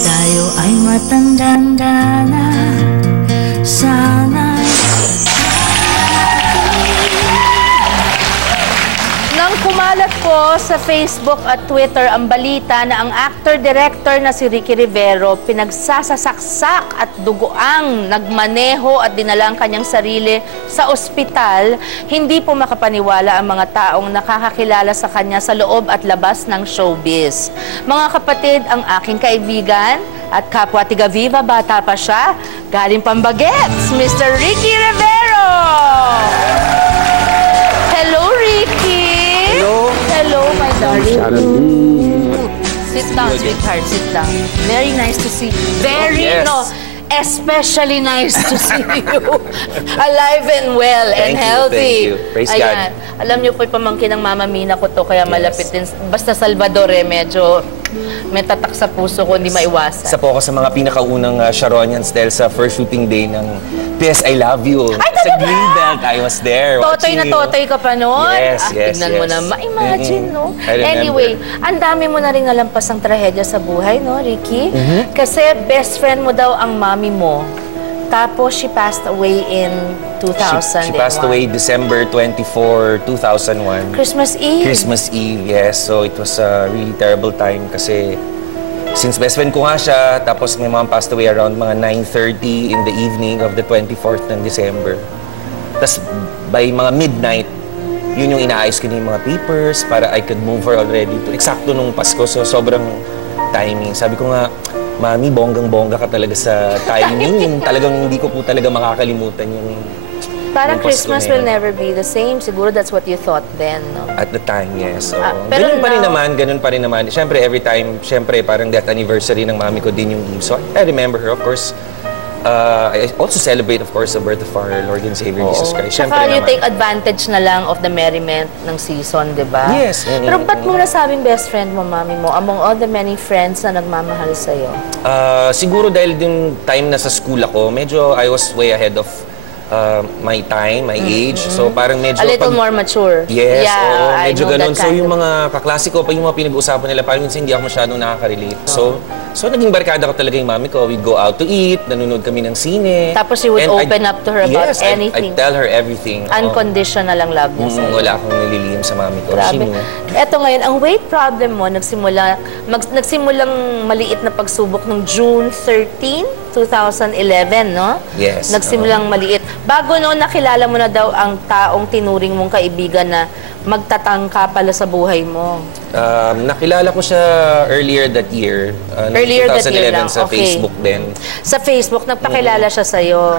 tayo ay matandang na, sana. Nang kumalat po sa Facebook at Twitter ang balita na ang actor-director na si Ricky Rivero pinagsasasaksak at dugoang nagmaneho at dinala ang kanyang sarili sa ospital, hindi po makapaniwala ang mga taong nakakakilala sa kanya sa loob at labas ng showbiz. Mga kapatid, ang aking kaibigan at kapwa tiga-Viva, bata pa siya, galing Pambagets, Mr. Ricky Rivero! Hello, Ricky! Hello, my darling. Sit down, sweetheart. Sit down. Very nice to see you. Especially nice to see you. Alive and well and healthy. Thank you. Praise God. Alam niyo po, pamangkin ng Mama Mina ko to, kaya malapit din. Basta Salvador medyo may tatak sa puso ko, hindi maiwasan. Isa po ako sa mga pinakaunang Sharonians dahil sa first shooting day ng PS I Love You. Ay, sa Greenbelt, I was there. Totoy na totoy ka pa noon. Yes, yes, tignan mo na, ma-imagine, no? I remember. Anyway, ang dami mo na rin nalampas ang trahedya sa buhay, no, Ricky? Kasi best friend mo daw ang mami mo. Tapos, she passed away in 2001. She passed away December 24, 2001. Christmas Eve. Christmas Eve, yes. So, it was a really terrible time kasi since best friend ko nga siya, tapos my mom passed away around mga 9:30 in the evening of the 24th ng December. Tapos, by mga midnight, yun yung inaayos ko na yung mga papers para I could move her already to eksakto nung Pasko. So, sobrang timing. Sabi ko nga, Mami, bonggang-bongga ka talaga sa timing. Yung talagang hindi ko po talaga makakalimutan yung parang Christmas will never be the same. Siguro that's what you thought then, no? At the time, yes. So, pero ganun pa rin naman. Siyempre, every time, parang death anniversary ng mami ko din yung Eve. So, I remember her, of course. I also celebrate, of course, the birth of our Lord and Savior, Jesus Christ. Saka you take advantage na lang of the merriment ng season, di ba? Yes. Pero ba't mo nasabing best friend mo, mami mo, among all the many friends na nagmamahal sa'yo? Siguro dahil yung time na sa school ako, medyo I was way ahead of my time, my age. So parang medyo... A little more mature. Yes, oo. Medyo ganun. So yung of... mga kaklase ko, yung mga pinag-uusapan nila, parang minsan hindi ako masyadong nakaka-relate. So naging barkada ko talaga yung mami ko. We'd go out to eat, nanonood kami ng sine. Tapos you would open up to her about anything. I'd tell her everything. Unconditional ang love niya sa'yo. Wala akong nililihim sa mami ko. Grabe. Eto ngayon, ang weight problem mo, nagsimulang maliit na pagsubok ng June 13, 2011, no? Yes. Nagsimulang maliit. Bago noon, nakilala mo na daw ang taong tinuring mong kaibigan na magtatangka pala sa buhay mo. Nakilala ko siya earlier that year. Earlier 2011 that year lang. sa Facebook din. Sa Facebook, nagpakilala siya sa'yo?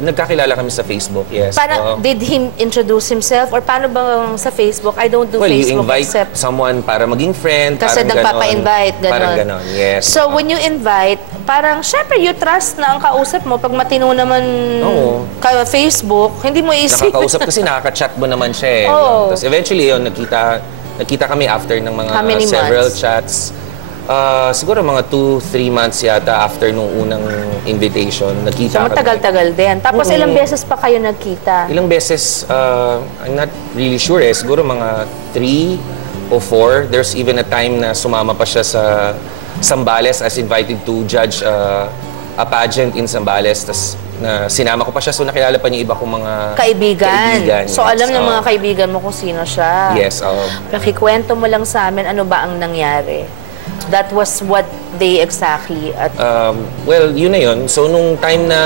Nagkakilala kami sa Facebook, yes. Paano, did he introduce himself? Or paano ba sa Facebook? I don't do Facebook you invite except... someone para maging friend, kasi nagpapa-invite, gano'n. Parang gano'n, yes. So, when you invite, parang, syempre, you trust na ang kausap mo. Pag matino naman Facebook, hindi mo isip. Nakakausap kasi nakaka-chat mo naman siya eh. Tapos eventually, yun, nagkita kami after ng mga several chats. Siguro mga 2-3 months yata after nung unang invitation, nagkita kami. So, matagal-tagal din. Tapos ilang beses pa kayo nagkita? Ilang beses, I'm not really sure eh. Siguro mga 3 o 4. There's even a time na sumama pa siya sa Zambales as invited to judge a pageant in Zambales. Tas sinama ko pa siya, so nakilala pa niya iba kong mga kaibigan. So alam ng mga kaibigan mo kung sino siya. Yes. Pakikwento mo lang sa amin ano ba ang nangyari. That was what day exactly? Well, yun na yun. So nung time na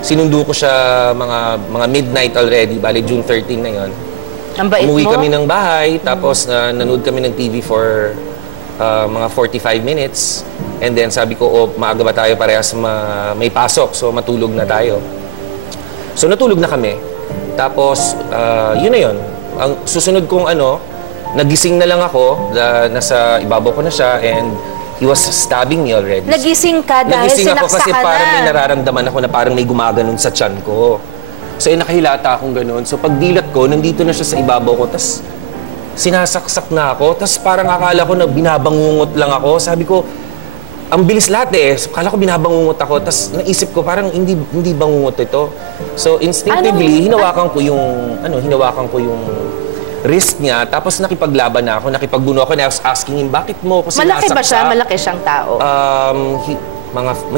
sinundo ko siya mga midnight already, bali June 13 na yun. Ang bait umuwi mo? kami ng bahay, tapos nanood kami ng TV for mga 45 minutes. And then sabi ko, maaga ba tayo parehas may pasok, so matulog na tayo. So natulog na kami. Tapos, yun na yun. Ang susunod kong nagising na lang ako, nasa ibabaw ko na siya, and he was stabbing me already. Nagising ka dahil nagising ako kasi sinaksa ka parang na. may nararamdaman ako na parang may gumaganon sa tiyan ko. So, nakahilata akong ganun. So, pagdilat ko, nandito na siya sa ibabaw ko, tas sinasaksak na ako, tas parang akala ko na binabangungot lang ako. Sabi ko, ang bilis lahat eh. So, akala ko binabangungot ako, tas naisip ko parang hindi bangungot ito. So instinctively, hinawakan ko yung wrist niya, tapos nakipaglaban na ako, nakipagbuno ako, and I was asking him, bakit mo ako sinasaksak? Malaki ba siya? Malaki siyang tao?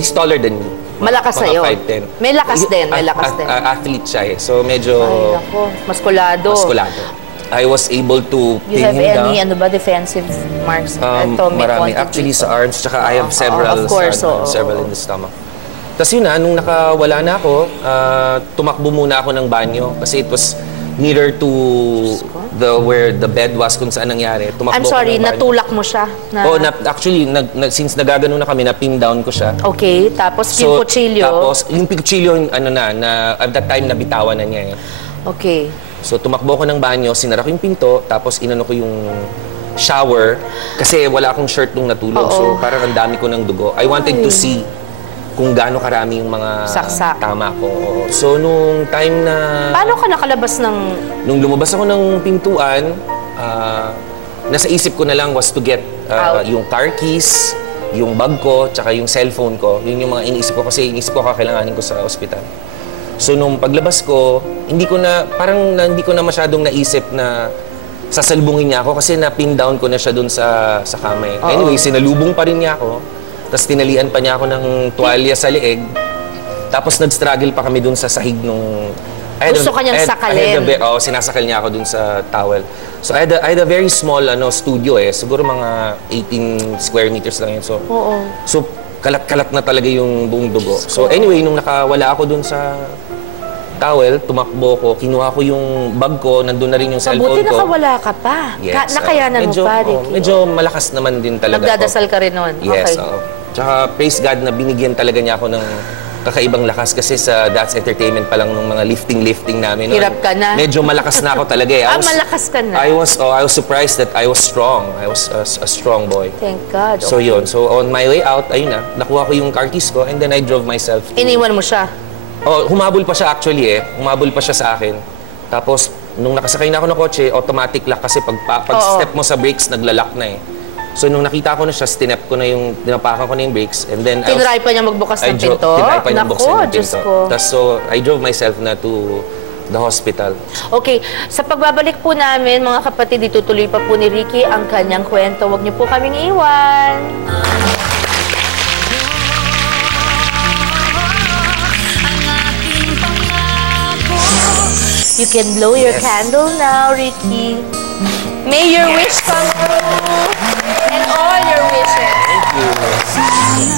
He's taller than me. Malakas sa'yo? 5'10". May lakas din, may lakas din. Athlete siya eh. So medyo... Ay, ako. Maskulado. Maskulado. I was able to You pin have him any, down. defensive marks? Ito, may Marami. konti Actually, dito. sa arms, tsaka I have several, of course, several in the stomach. Tapos yun na, nung nakawala na ako, tumakbo muna ako ng banyo kasi it was nearer to where the bed was kung saan nangyari. Tumakbo I'm sorry, ako ng banyo. natulak mo siya? Actually, since nagagano na kami, na-pin down ko siya. Okay, tapos yung kutsilyo? Tapos, yung kutsilyo, at that time, nabitawan na niya eh. Okay. So, tumakbo ko ng banyo, sinara ko yung pinto, tapos inano ko yung shower kasi wala akong shirt nung natulog. So, parang ang dami ko ng dugo. I wanted to see kung gaano karami yung mga saksak. Tama ko. So, nung time na... Paano ka nakalabas ng... Nung lumabas ako ng pintuan, nasa isip ko na lang was to get yung car keys, yung bag ko, tsaka yung cellphone ko. Yun yung mga iniisip ko kasi iniisip ko kakailanganin ko sa ospital. So, nung paglabas ko, hindi ko na masyadong naisip na sasalubungin niya ako kasi na-pin down ko na siya dun sa kamay. Anyway, sinalubong pa rin niya ako. Tapos tinalian pa niya ako ng tuwalya sa leeg. Tapos nag-struggle pa kami dun sa sahig nung... Gusto ka niyang sakalin? Sinasakal niya ako dun sa towel. So I had a very small studio eh. Siguro mga 18 square meters lang yun. So kalat-kalat na talaga yung buong dugo. So anyway, nung nakawala ako dun sa towel, tumakbo ko, kinuha ko yung bag ko, nandun na rin yung cellphone ko. Mabuti nakawala ka pa. Yes. Nakayanan mo pa, Ricky. Medyo malakas naman din talaga Nagdadasal ka rin nun? Yes. Okay. Tsaka praise God na binigyan talaga niya ako ng kakaibang lakas kasi sa That's Entertainment pa lang ng mga lifting namin. Hirap ka na? Medyo malakas na ako talaga eh. Malakas ka na? I was surprised that I was strong. I was a strong boy. Thank God. So yun. So on my way out, ayun na, nakuha ko yung car keys ko and then I drove myself. Iniwan mo siya? Humabol pa siya actually eh. Humabol pa siya sa akin. Tapos, nung nakasakay na ako ng kotse, automatic lock kasi pag step mo sa brakes, naglalak na eh. So, nung nakita ko na siya, tinapakan ko na yung brakes. And then, tinry pa niya magbukas ng pinto? Tinry pa niya buksan yung Diyos pinto. ko. Tapos, so, I drove myself na to the hospital. Okay. Sa pagbabalik po namin, mga kapatid, itutuloy pa po ni Ricky ang kanyang kwento. Huwag niyo po kaming iwan. You can blow your candle now, Ricky. May your wish come true and all your wishes. Thank you.